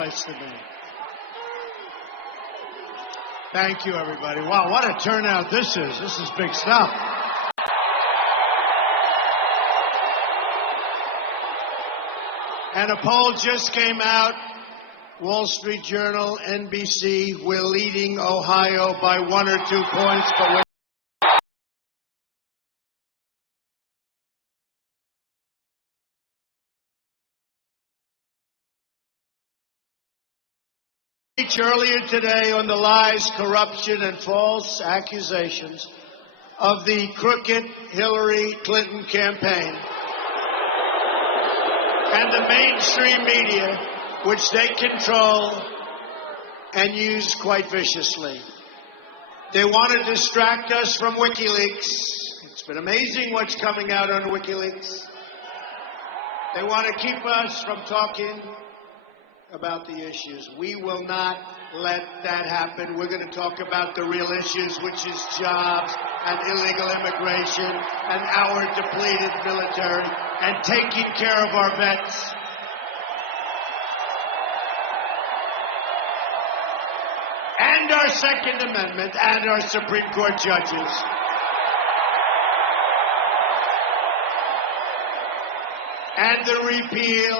place to be. Thank you, everybody. Wow, what a turnout this is. This is big stuff. And a poll just came out. Wall Street Journal, NBC, we're leading Ohio by 1 or 2 points, but we're earlier today on the lies, corruption, and false accusations of the crooked Hillary Clinton campaign and the mainstream media, which they control and use quite viciously. They want to distract us from WikiLeaks. It's been amazing what's coming out on WikiLeaks. They want to keep us from talking about the issues. We will not let that happen. We're going to talk about the real issues, which is jobs and illegal immigration and our depleted military and taking care of our vets. And our Second Amendment and our Supreme Court judges. And the repeal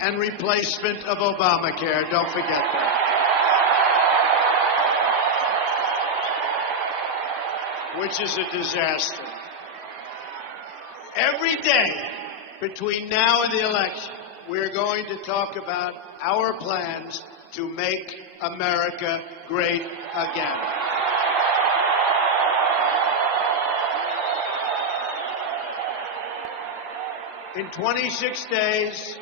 and replacement of Obamacare. Don't forget that. Which is a disaster. Every day between now and the election, we're going to talk about our plans to make America great again. In 26 days,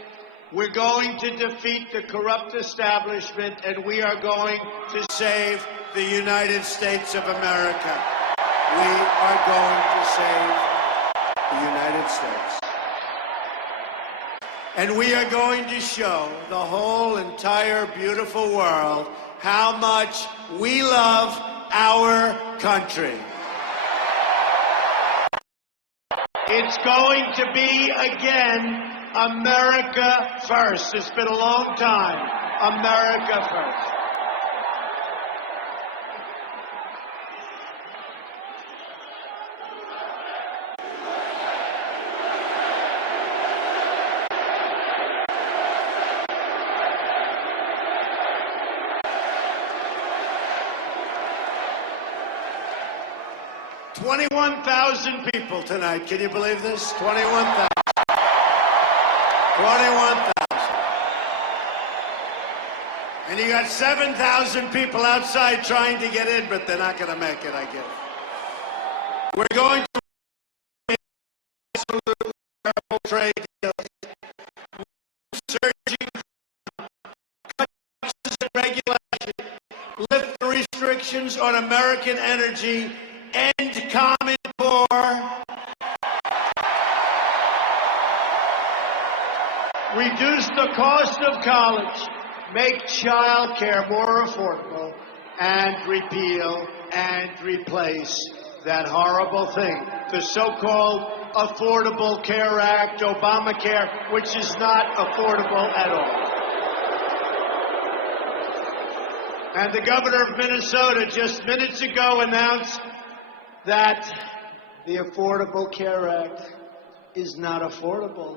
we're going to defeat the corrupt establishment, and we are going to save the United States of America. We are going to save the United States. And we are going to show the whole entire beautiful world how much we love our country. It's going to be, again, America first. It's been a long time. America first. $21,000 people tonight. Can you believe this? 21,000. 21,000. And you got 7,000 people outside trying to get in, but they're not going to make it, I guess. We're going to absolutely terrible trade deals, surging taxes and regulation, lift the restrictions on American energy, end Common Core, reduce the cost of college, make child care more affordable, and repeal and replace that horrible thing, the so-called Affordable Care Act, Obamacare, which is not affordable at all. And the governor of Minnesota just minutes ago announced that the Affordable Care Act is not affordable.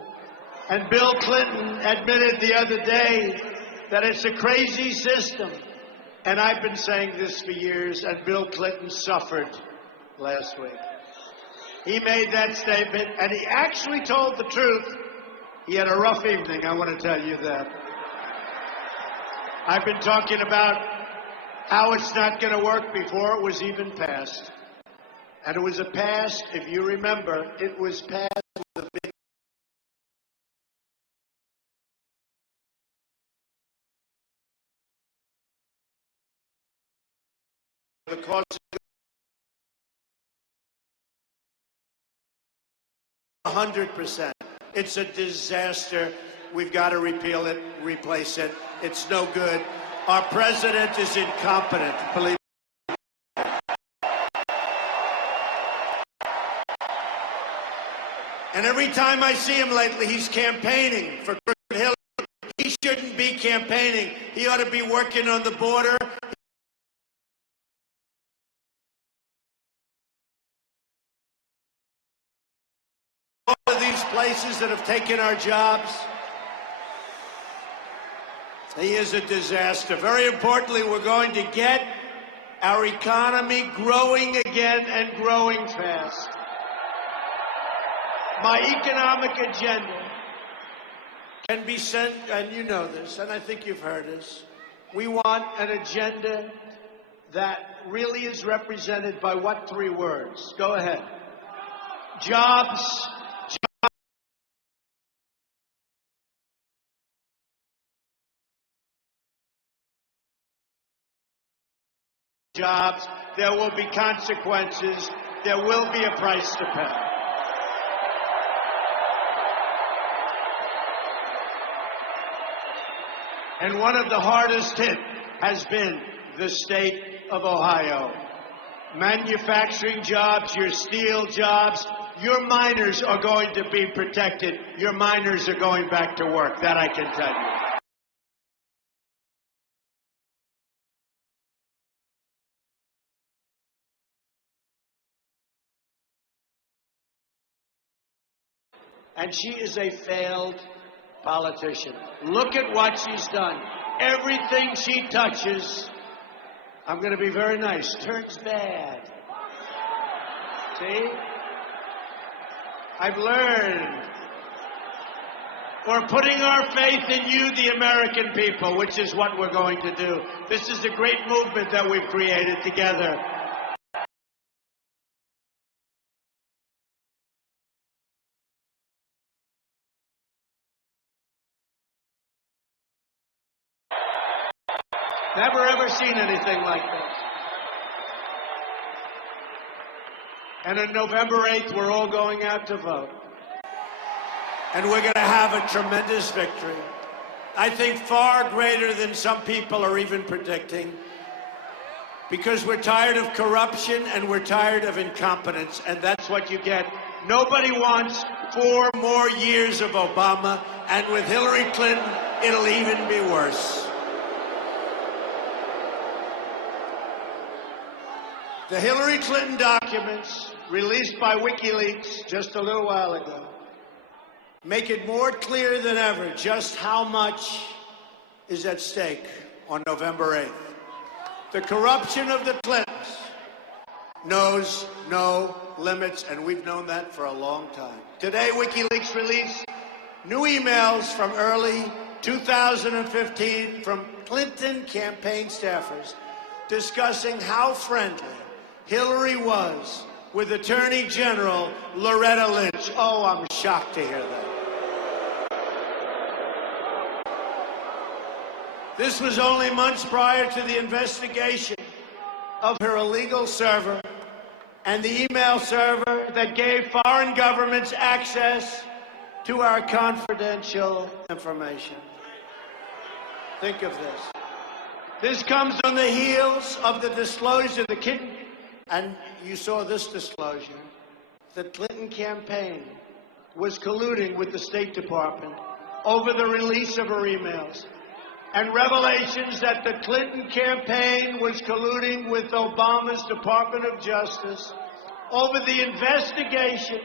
And Bill Clinton admitted the other day that it's a crazy system. And I've been saying this for years, and Bill Clinton suffered last week. He made that statement, and he actually told the truth. He had a rough evening, I want to tell you that. I've been talking about how it's not going to work before it was even passed. And it was a pass, if you remember, it was passed with a big the cost of 100%. It's a disaster. We've got to repeal it, replace it. It's no good. Our president is incompetent, believe me. And every time I see him lately, he's campaigning for Hillary. He shouldn't be be campaigning. He ought to be working on the border. All of these places that have taken our jobs. He is a disaster. Very importantly, we're going to get our economy growing again and growing fast. My economic agenda can be sent, and you know this, and I think you've heard this. We want an agenda that really is represented by what three words? Go ahead. Jobs. Jobs. There will be consequences. There will be a price to pay. And one of the hardest hit has been the state of Ohio. Manufacturing jobs, your steel jobs, your miners are going to be protected. Your miners are going back to work. That I can tell you. And she is a failed politician. Look at what she's done. Everything she touches, I'm going to be very nice, turns bad. See? I've learned. We're putting our faith in you, the American people, which is what we're going to do. This is a great movement that we've created together. Never ever seen anything like this. And on November 8th, we're all going out to vote. And we're going to have a tremendous victory. I think far greater than some people are even predicting. Because we're tired of corruption and we're tired of incompetence. And that's what you get. Nobody wants 4 more years of Obama. And with Hillary Clinton, it'll even be worse. The Hillary Clinton documents, released by WikiLeaks just a little while ago, make it more clear than ever just how much is at stake on November 8th. The corruption of the Clintons knows no limits, and we've known that for a long time. Today, WikiLeaks released new emails from early 2015 from Clinton campaign staffers discussing how friendly Hillary was with Attorney General Loretta Lynch. Oh, I'm shocked to hear that. This was only months prior to the investigation of her illegal server and the email server that gave foreign governments access to our confidential information. Think of this. This comes on the heels of the disclosure of the kidney. And you saw this disclosure. The Clinton campaign was colluding with the State Department over the release of her emails. And revelations that the Clinton campaign was colluding with Obama's Department of Justice over the investigation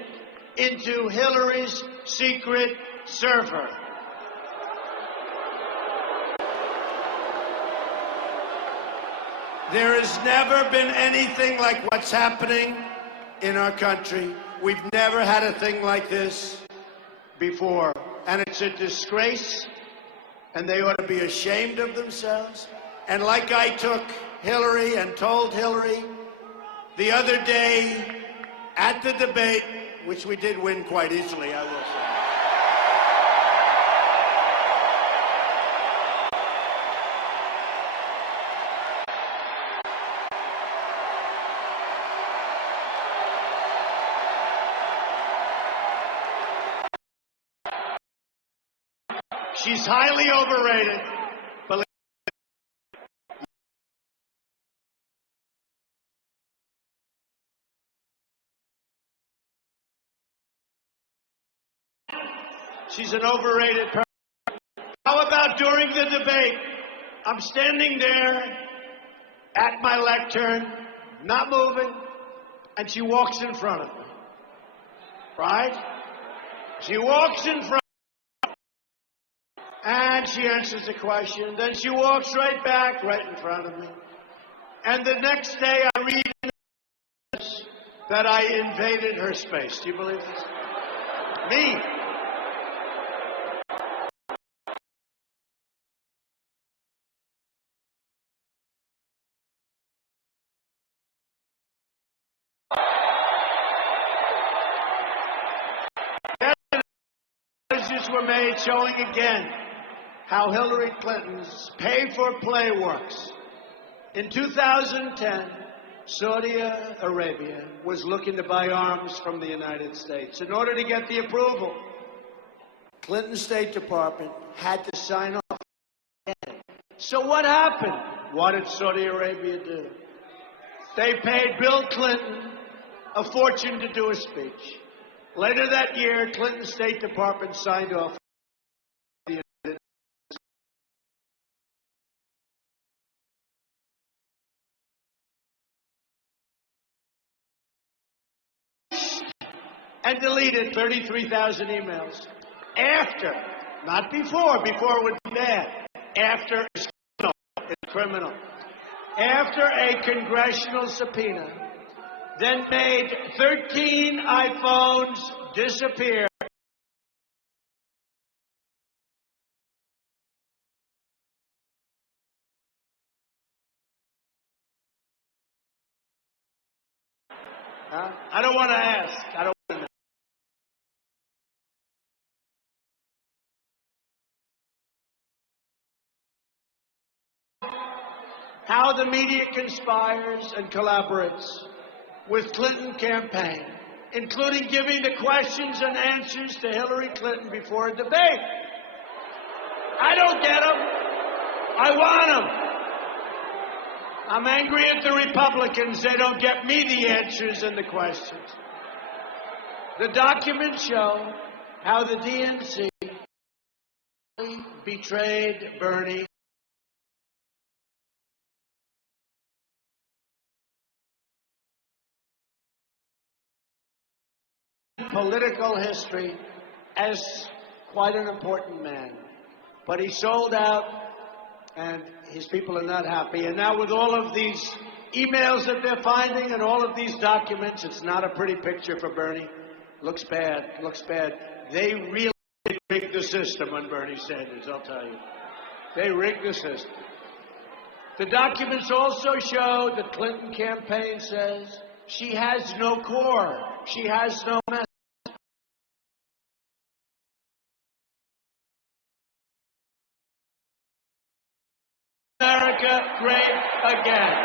into Hillary's secret server. There has never been anything like what's happening in our country. We've never had a thing like this before. And it's a disgrace, and they ought to be ashamed of themselves. And like I took Hillary and told Hillary the other day at the debate, which we did win quite easily, I will say. She's highly overrated. Believe she's an overrated person. How about during the debate, I'm standing there at my lectern, not moving, and she walks in front of me. Right? She walks in front of me, and she answers the question. Then she walks right back, right in front of me. And the next day, I read in the news that I invaded her space. Do you believe this? Me. Were made showing again how Hillary Clinton's pay-for-play works. In 2010, Saudi Arabia was looking to buy arms from the United States. In order to get the approval, Clinton's State Department had to sign off. So what happened? What did Saudi Arabia do? They paid Bill Clinton a fortune to do a speech. Later that year, Clinton's State Department signed off the United States and deleted 33,000 emails. After, not before, before it would be bad. After, it's criminal. After a congressional subpoena, then made 13 iPhones disappear. I don't want to ask. I don't want to know. How the media conspires and collaborates with Clinton campaign, including giving the questions and answers to Hillary Clinton before a debate. I don't get them. I want them. I'm angry at the Republicans. They don't get me the answers and the questions. The documents show how the DNC betrayed Bernie. Political history as quite an important man. But he sold out, and his people are not happy. And now with all of these emails that they're finding and all of these documents, it's not a pretty picture for Bernie. Looks bad, looks bad. They really rigged the system on Bernie Sanders, I'll tell you. They rigged the system. The documents also show the Clinton campaign says she has no core. She has no message. America great again.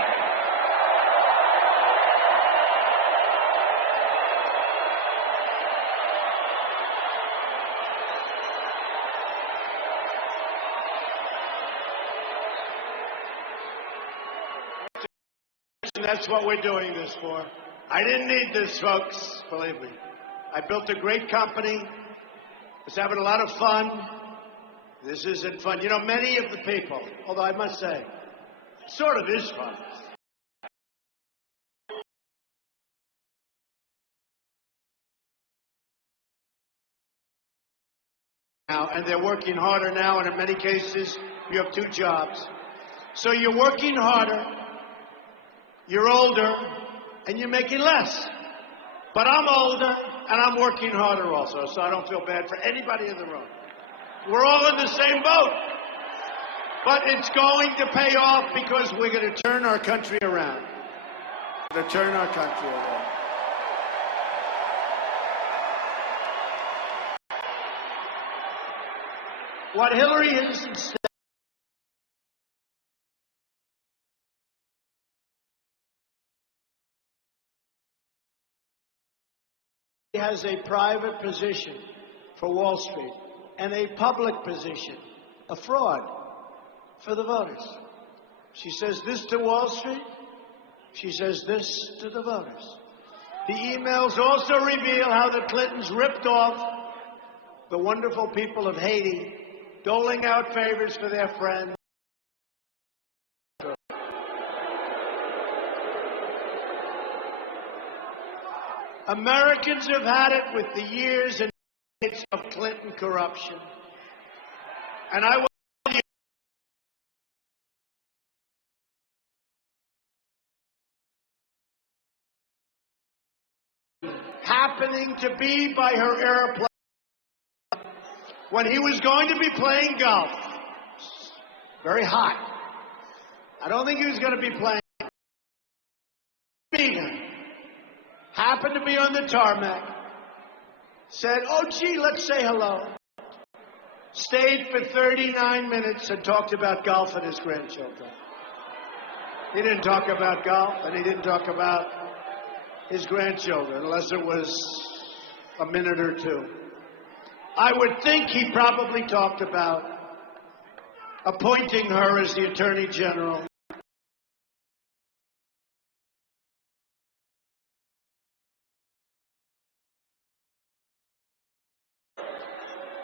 That's what we're doing this for. I didn't need this, folks, believe me. I built a great company. I was having a lot of fun. This isn't fun. You know, many of the people, although I must say, it sort of is fun. Now, and they're working harder now, and in many cases, you have two jobs. So you're working harder, you're older, and you're making less. But I'm older, and I'm working harder also, so I don't feel bad for anybody in the room. We're all in the same boat. But it's going to pay off because we're going to turn our country around. We're going to turn our country around. What Hillary is instead has a private position for Wall Street and a public position, a fraud for the voters. She says this to Wall Street. She says this to the voters. The emails also reveal how the Clintons ripped off the wonderful people of Haiti doling out favors for their friends. Americans have had it with the years and decades of Clinton corruption. And I will tell you, happening to be by her airplane when he was going to be playing golf. Very hot. I don't think he was going to be playing. Happened to be on the tarmac. Said, oh, gee, let's say hello. Stayed for 39 minutes and talked about golf and his grandchildren. He didn't talk about golf, and he didn't talk about his grandchildren, unless it was a minute or two. I would think he probably talked about appointing her as the Attorney General.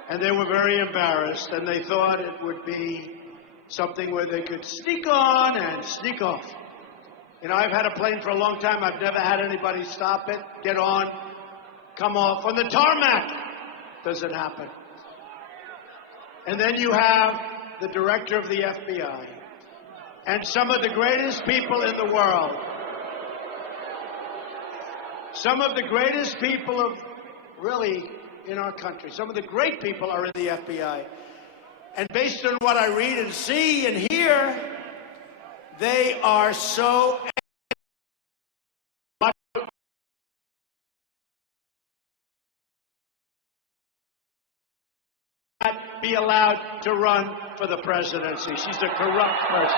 And they were very embarrassed, and they thought it would be something where they could sneak on and sneak off. You know, I've had a plane for a long time. I've never had anybody stop it, get on, come off. On the tarmac, doesn't happen. And then you have the director of the FBI and some of the greatest people in the world. Some of the greatest people of, really, in our country. Some of the great people are in the FBI. And based on what I read and see and hear, they are so be allowed to run for the presidency. She's a corrupt person.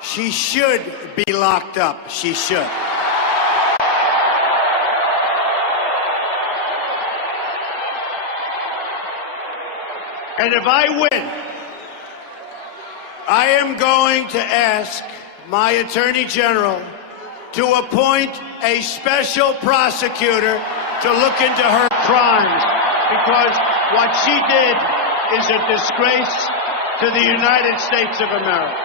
She should be locked up. She should. And if I win, I am going to ask my Attorney General to appoint a special prosecutor to look into her crimes, because what she did is a disgrace to the United States of America.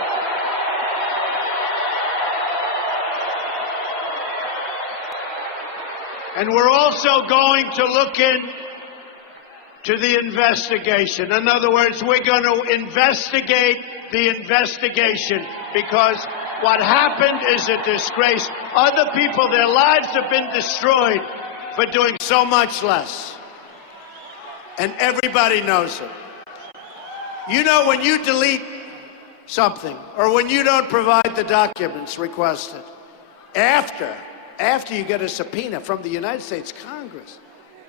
And we're also going to look into the investigation. In other words, we're going to investigate the investigation, because what happened is a disgrace. Other people, their lives have been destroyed for doing so much less. And everybody knows it. You know, when you delete something, or when you don't provide the documents requested, after you get a subpoena from the United States Congress,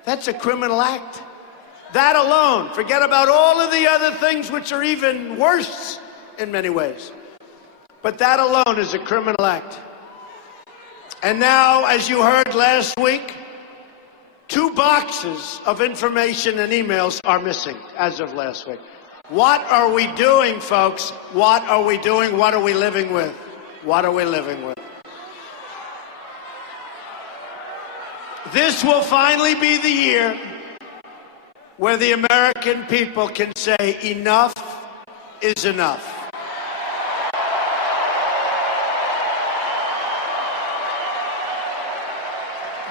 that's a criminal act. That alone, forget about all of the other things which are even worse in many ways. But that alone is a criminal act. And now, as you heard last week, 2 boxes of information and emails are missing as of last week. What are we doing, folks? What are we doing? What are we living with? What are we living with? This will finally be the year where the American people can say enough is enough.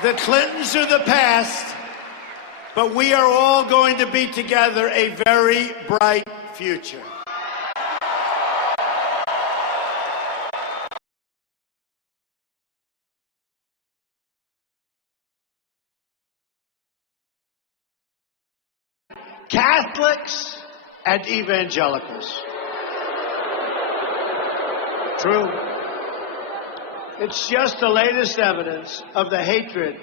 The Clintons are the past, but we are all going to be together a very bright future. Catholics and evangelicals. True. It's just the latest evidence of the hatred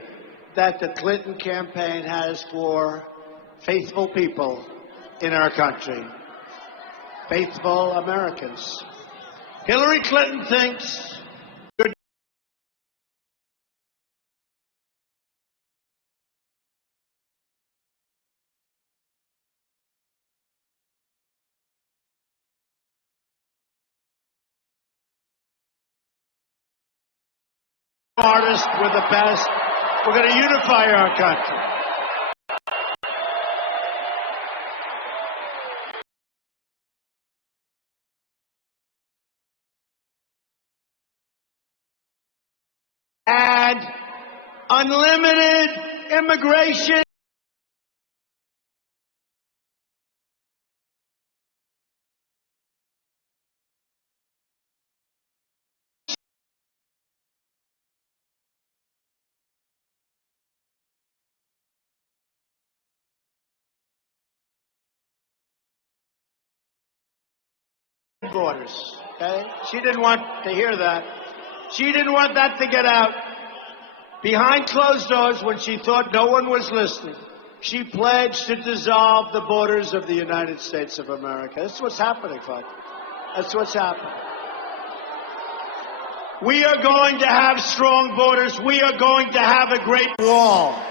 that the Clinton campaign has for faithful people in our country. Faithful Americans. Hillary Clinton thinks smartest, we're the best. We're going to unify our country. And unlimited immigration. Borders, okay? She didn't want to hear that. She didn't want that to get out. Behind closed doors, when she thought no one was listening, she pledged to dissolve the borders of the United States of America. That's what's happening, folks. That's what's happening. We are going to have strong borders. We are going to have a great wall.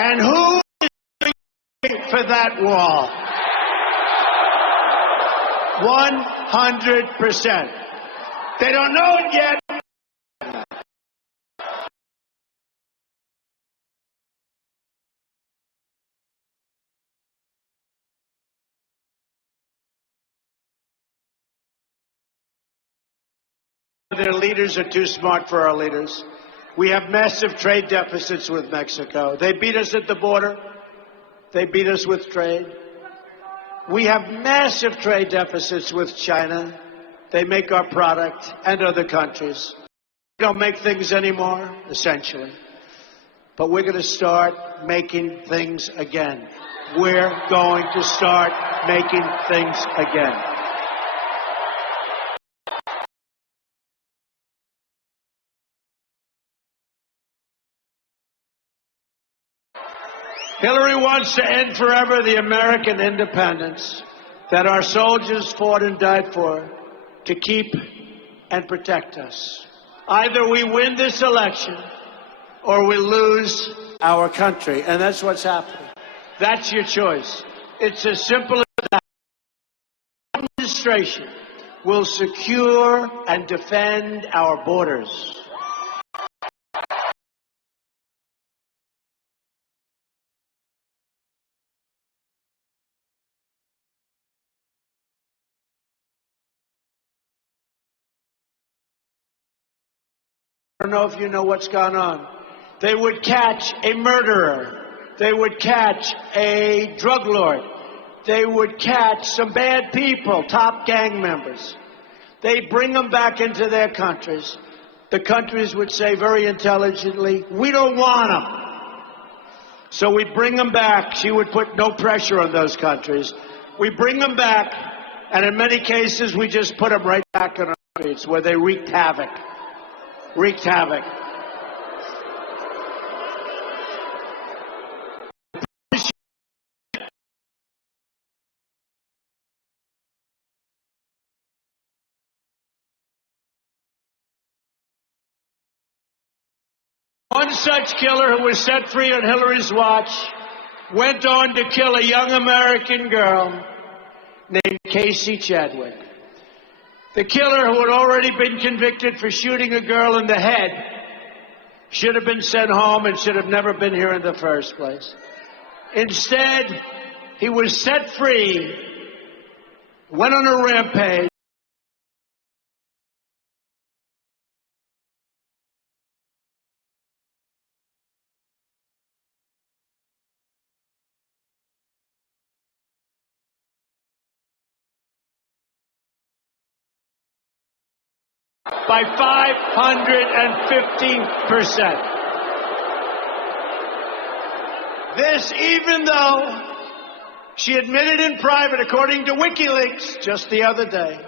And who is paying for that wall? 100%. They don't know it yet. Their leaders are too smart for our leaders. We have massive trade deficits with Mexico. They beat us at the border. They beat us with trade. We have massive trade deficits with China. They make our product and other countries. We don't make things anymore, essentially. But we're going to start making things again. We're going to start making things again. Hillary wants to end forever the American independence that our soldiers fought and died for to keep and protect us. Either we win this election or we lose our country, and that's what's happening. That's your choice. It's as simple as that. The administration will secure and defend our borders. I don't know if you know what's gone on. They would catch a murderer. They would catch a drug lord. They would catch some bad people, top gang members. They bring them back into their countries. The countries would say very intelligently, we don't want them. So we bring them back. She would put no pressure on those countries. We bring them back, and in many cases, we just put them right back on our streets where they wreaked havoc. Wreaked havoc. One such killer who was set free on Hillary's watch went on to kill a young American girl named Casey Chadwick. The killer, who had already been convicted for shooting a girl in the head, should have been sent home and should have never been here in the first place. Instead, he was set free, went on a rampage, by 550%. This, even though she admitted in private, according to WikiLeaks just the other day,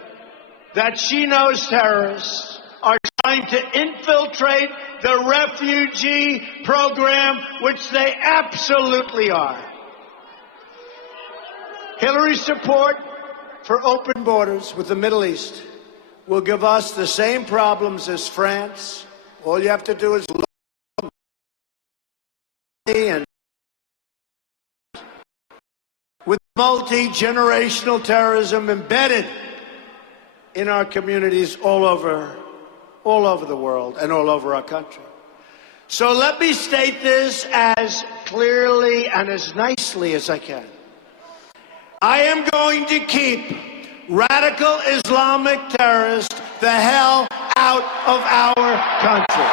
that she knows terrorists are trying to infiltrate the refugee program, which they absolutely are. Hillary's support for open borders with the Middle East will give us the same problems as France. All you have to do is look and with multi-generational terrorism embedded in our communities all over the world and all over our country. So let me state this as clearly and as nicely as I can. I am going to keep radical Islamic terrorists the hell out of our country.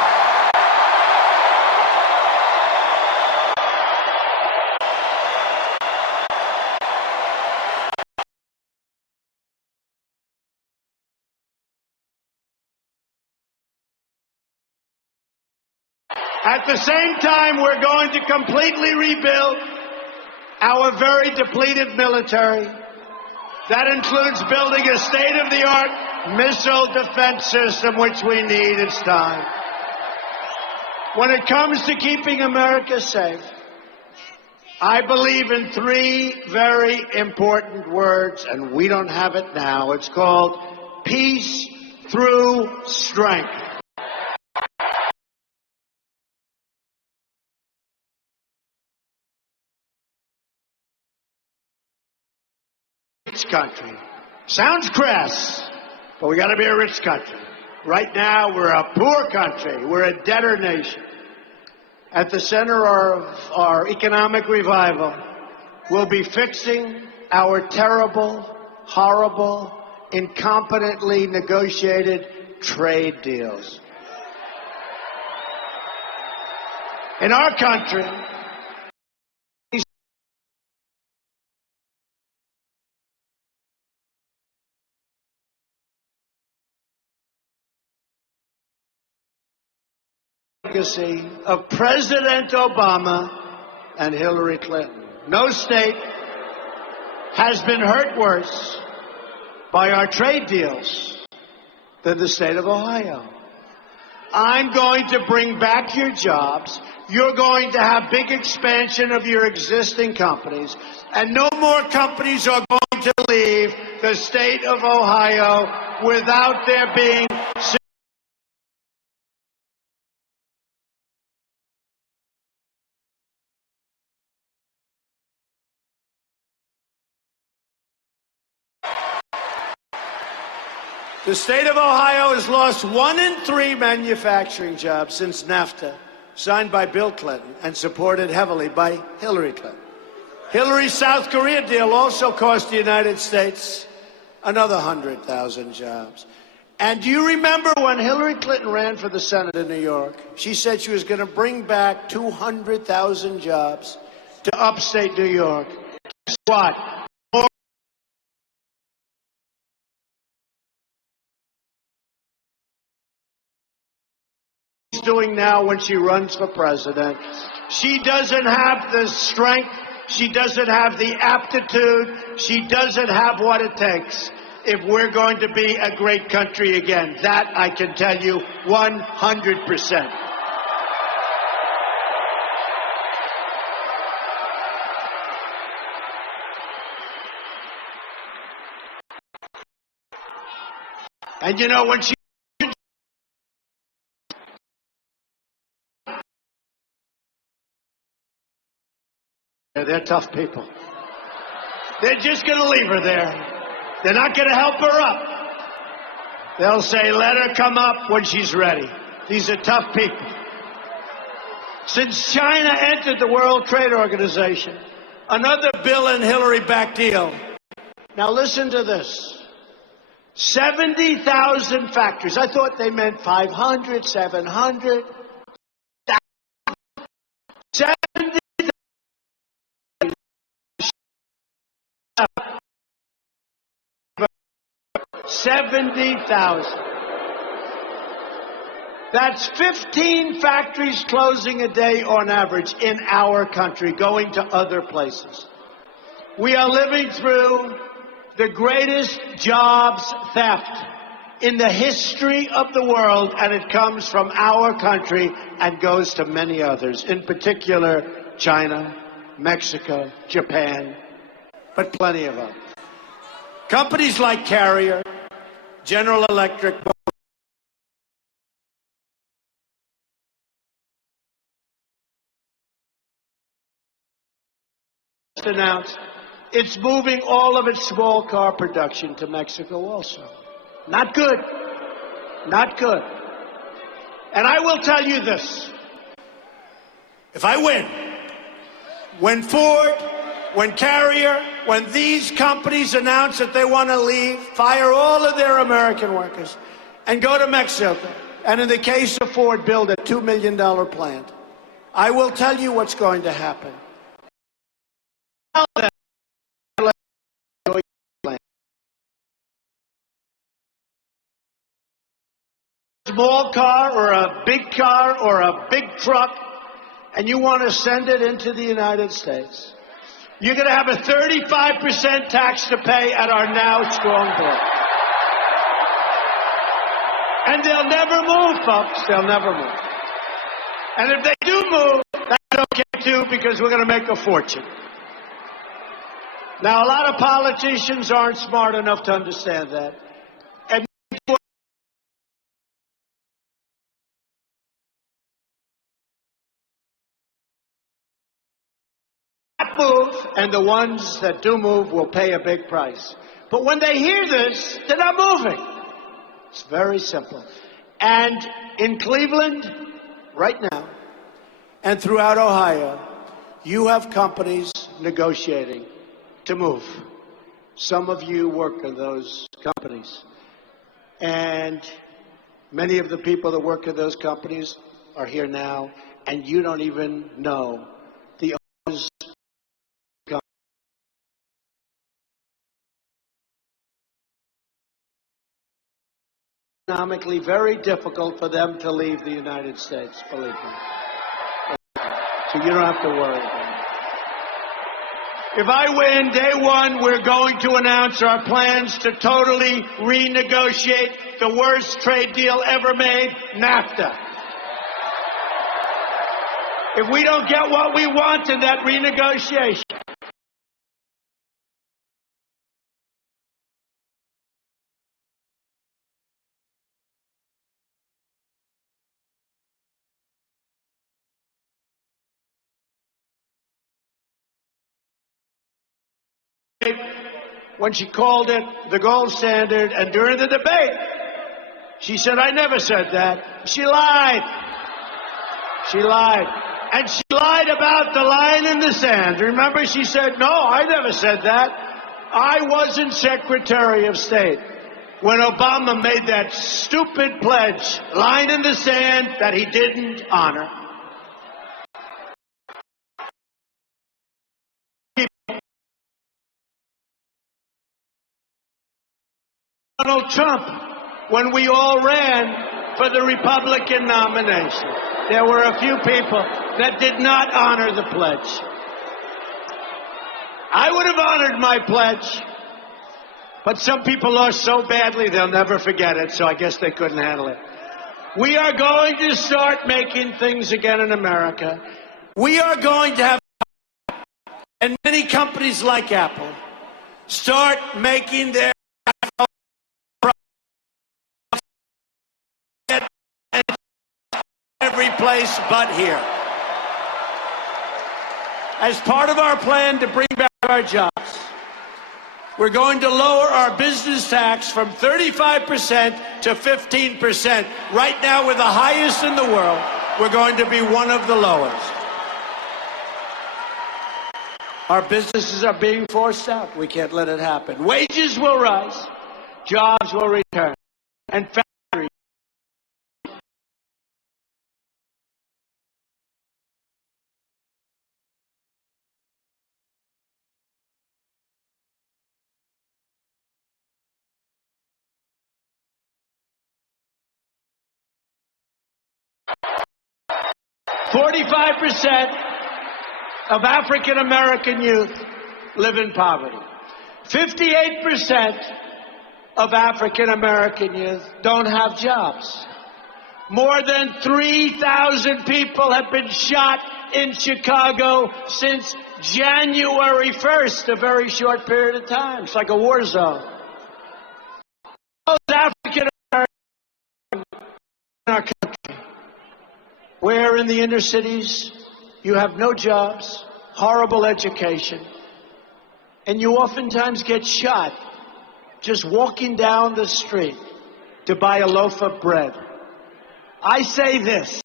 At the same time, we're going to completely rebuild our very depleted military. That includes building a state-of-the-art missile defense system, which we need. It's time. When it comes to keeping America safe, I believe in three very important words, and we don't have it now. It's called peace through strength. Country. Sounds crass, but we got to be a rich country. Right now, we're a poor country. We're a debtor nation. At the center of our economic revival, we'll be fixing our terrible, horrible, incompetently negotiated trade deals. In our country, legacy of President Obama and Hillary Clinton. No state has been hurt worse by our trade deals than the state of Ohio. I'm going to bring back your jobs. You're going to have big expansion of your existing companies, and no more companies are going to leave the state of Ohio without there being The state of Ohio has lost 1 in 3 manufacturing jobs since NAFTA, signed by Bill Clinton and supported heavily by Hillary Clinton. Hillary's South Korea deal also cost the United States another 100,000 jobs. And do you remember when Hillary Clinton ran for the Senate in New York? She said she was going to bring back 200,000 jobs to upstate New York. Guess what? Doing now when she runs for president. She doesn't have the strength, she doesn't have the aptitude, she doesn't have what it takes if we're going to be a great country again. That I can tell you 100%. And you know, when she they're tough people. They're just going to leave her there. They're not going to help her up. They'll say, let her come up when she's ready. These are tough people. Since China entered the World Trade Organization, another Bill and Hillary-backed deal. Now listen to this. 70,000 factories. I thought they meant 500, 700. 70,000. That's 15 factories closing a day on average in our country, going to other places. We are living through the greatest jobs theft in the history of the world, and it comes from our country and goes to many others, in particular China, Mexico, Japan, but plenty of others. Companies like Carrier, General Electric announced it's moving all of its small car production to Mexico also. Not good. Not good. And I will tell you this. If I win, when Ford, when Carrier, when these companies announce that they want to leave, fire all of their American workers, and go to Mexico, and in the case of Ford, build a $2 million plant, I will tell you what's going to happen. Small car or a big car or a big truck, and you want to send it into the United States, you're going to have a 35% tax to pay at our now strong border. And they'll never move, folks. They'll never move. And if they do move, that's okay too, because we're going to make a fortune. Now, a lot of politicians aren't smart enough to understand that. And move, and the ones that do move will pay a big price. But when they hear this, they're not moving. It's very simple. And in Cleveland, right now, and throughout Ohio, you have companies negotiating to move. Some of you work in those companies. And many of the people that work in those companies are here now, and you don't even know the owners. Economically very difficult for them to leave the United States, believe me. So you don't have to worry about it. If I win, day one, we're going to announce our plans to totally renegotiate the worst trade deal ever made, NAFTA. If we don't get what we want in that renegotiation, when she called it the gold standard, and during the debate, she said, I never said that. She lied. She lied. And she lied about the line in the sand. Remember, she said, no, I never said that. I wasn't Secretary of State when Obama made that stupid pledge, line in the sand, that he didn't honor. Donald Trump, when we all ran for the Republican nomination, there were a few people that did not honor the pledge. I would have honored my pledge, but some people lost so badly they'll never forget it, so I guess they couldn't handle it. We are going to start making things again in America. We are going to have, and many companies like Apple, start making their every place but here. As part of our plan to bring back our jobs, we're going to lower our business tax from 35% to 15%. Right now, we're the highest in the world. We're going to be one of the lowest. Our businesses are being forced out. We can't let it happen. Wages will rise. Jobs will return. And factories. %, of African American youth live in poverty. 58% of African American youth don't have jobs. More than 3,000 people have been shot in Chicago since January 1st, a very short period of time. It's like a war zone. Those African where in the inner cities you have no jobs, horrible education, and you oftentimes get shot just walking down the street to buy a loaf of bread. I say this,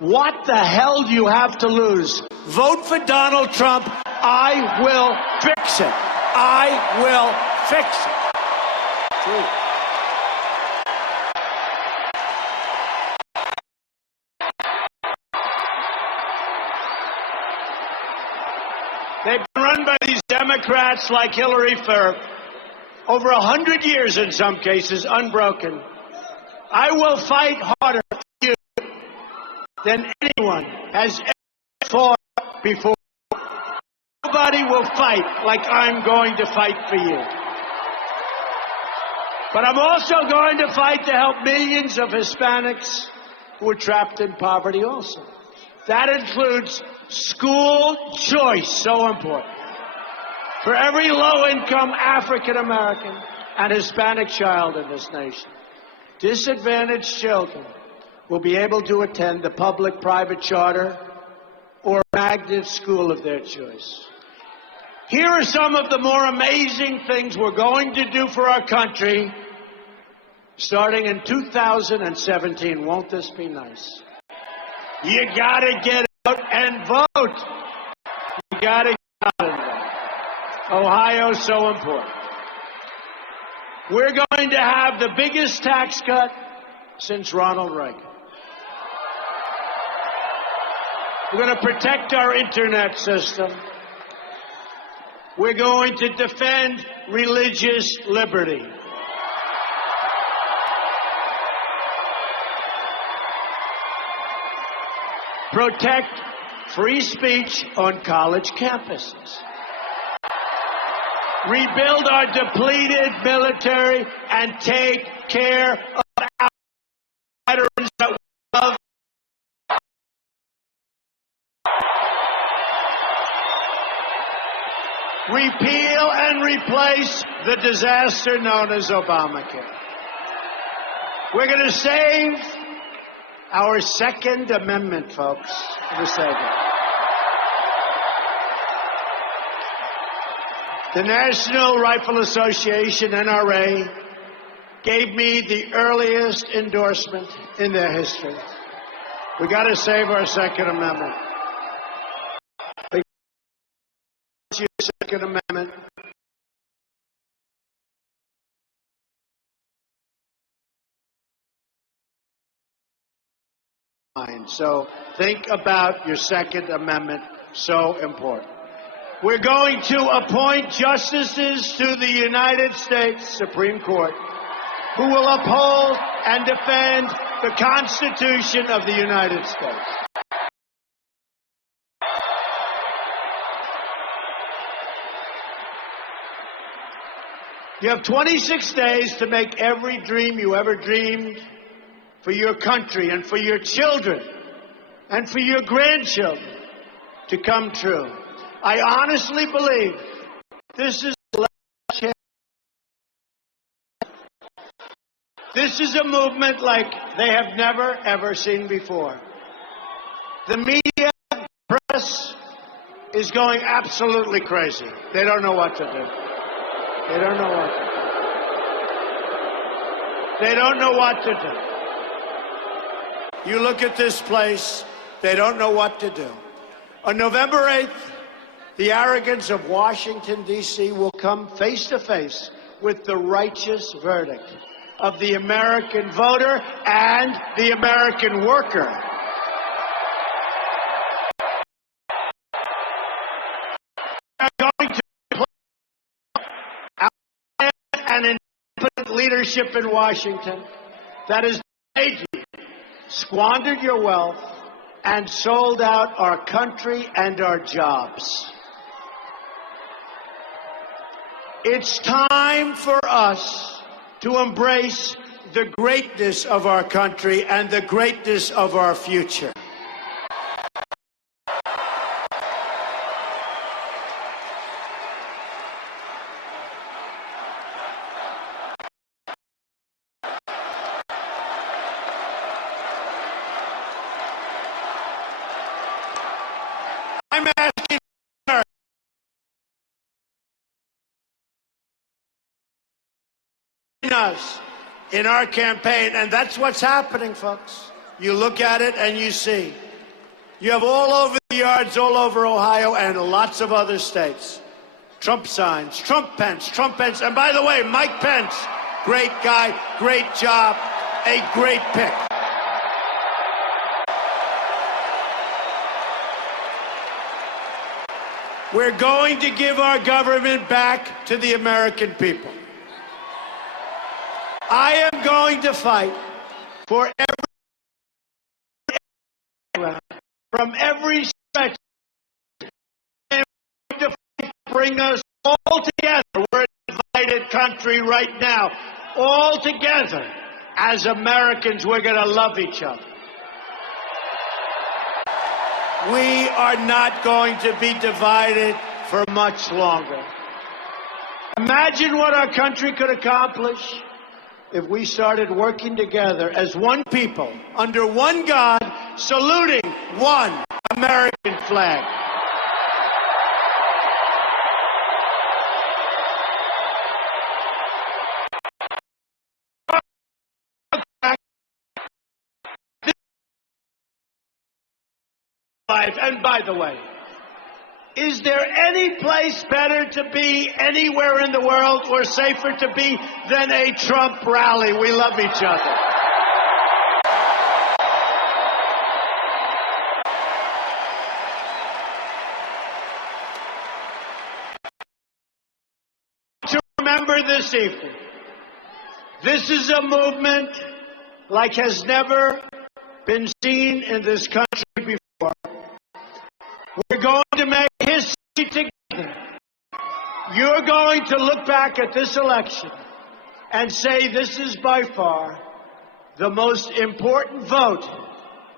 what the hell do you have to lose? Vote for Donald Trump. I will fix it. I will fix it. True. They've been run by these Democrats like Hillary for over 100 years in some cases, unbroken. I will fight harder for you than anyone has ever fought before. Nobody will fight like I'm going to fight for you. But I'm also going to fight to help millions of Hispanics who are trapped in poverty also. That includes school choice, so important. For every low-income African-American and Hispanic child in this nation, disadvantaged children will be able to attend the public, private charter or magnet school of their choice. Here are some of the more amazing things we're going to do for our country starting in 2017. Won't this be nice? You gotta get out and vote. You gotta get out and vote. Ohio's so important. We're going to have the biggest tax cut since Ronald Reagan. We're going to protect our internet system. We're going to defend religious liberty. Protect free speech on college campuses. Rebuild our depleted military and take care of our veterans that we love. Repeal and replace the disaster known as Obamacare. We're going to save our Second Amendment, folks. We're saving it. The National Rifle Association, NRA, gave me the earliest endorsement in their history. We got to save our Second Amendment. Your Second Amendment. So think about your Second Amendment, so important. We're going to appoint justices to the United States Supreme Court who will uphold and defend the Constitution of the United States. You have 26 days to make every dream you ever dreamed for your country and for your children and for your grandchildren to come true. I honestly believe this is the last chance. This is a movement like they have never, ever seen before. The media, press, is going absolutely crazy. They don't know what to do. They don't know what to do. They don't know what to do. You look at this place, they don't know what to do. On November 8th, the arrogance of Washington, D.C. will come face to face with the righteous verdict of the American voter and the American worker. We are going to an incompetent leadership in Washington that has made you, squandered your wealth, and sold out our country and our jobs. It's time for us to embrace the greatness of our country and the greatness of our future. us in our campaign, and that's what's happening, folks. You look at it and you see. You have all over the yards, all over Ohio, and lots of other states. Trump signs, Trump Pence, and by the way, Mike Pence, great guy, great job, a great pick. We're going to give our government back to the American people. I am going to fight for from every stretch. I am going to fight to bring us all together. We're a divided country right now. All together, as Americans, we're going to love each other. We are not going to be divided for much longer. Imagine what our country could accomplish if we started working together as one people, under one God, saluting one American flag. And by the way, is there any place better to be anywhere in the world or safer to be than a Trump rally? We love each other. To remember this evening, this is a movement like has never been seen in this country before. We're going to make history together. You're going to look back at this election and say this is by far the most important vote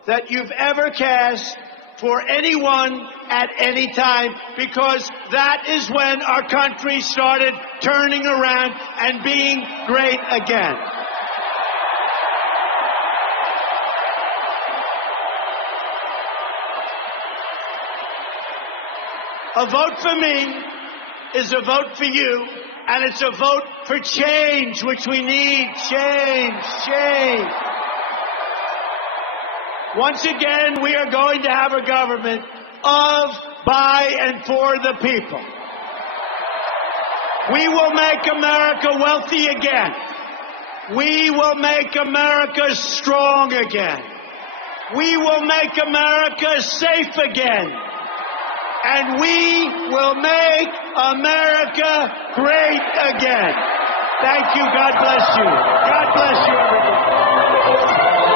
that you've ever cast for anyone at any time, because that is when our country started turning around and being great again. A vote for me is a vote for you, and it's a vote for change, which we need. Change. Once again, we are going to have a government of, by, and for the people. We will make America wealthy again. We will make America strong again. We will make America safe again. And we will make America great again. Thank you. God bless you. God bless you, everybody.